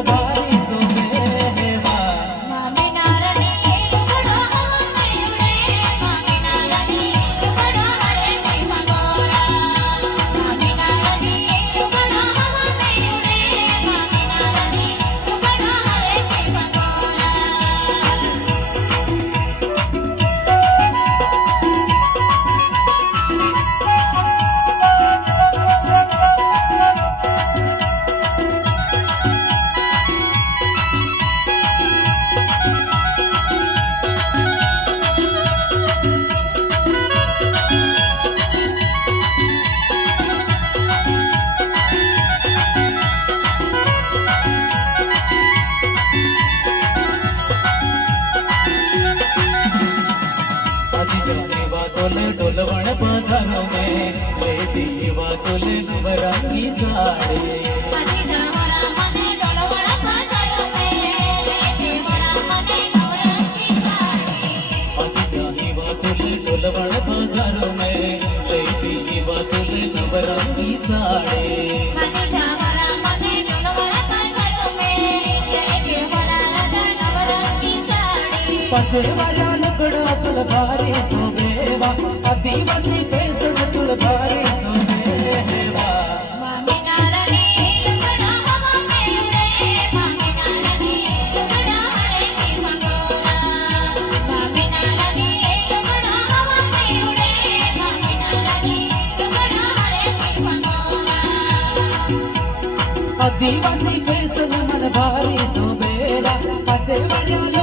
तुला भारी सोबेवा मामी नारणी लुगडो हमेवडे मामी नारणी लुगडो हरे ते मंगोरा मामी नारणी लुगडो हमेवडे मामी नारणी लुगडो हरे ते मंगोरा डोलवण बाजारों में लेती वातुले नवरंगी साड़ी आजी जावरा मने डोलवण बाजारों में लेते वरा मने नवरंगी साड़ी आती जाही वातुले डोलवण बाजारों में लेती वातुले नवरंगी साड़ी आजी जावरा मने डोलवण बाजारों में लेते वरा राजा नवरंगी साड़ी पचे वाला लुगड़ा तुल भारी सोबेवा आदिवासी फैशन तुल भारी सोबेवा मामी नारणी लुगडो हमेवडे मामी नारणी लुगडो हरे ते मंगोरा मामी नारणी लुगडो हमेवडे मामी नारणी लुगडो हरे ते मंगोरा आदिवासी फैशन मन भारी सोबेवा पचे वाला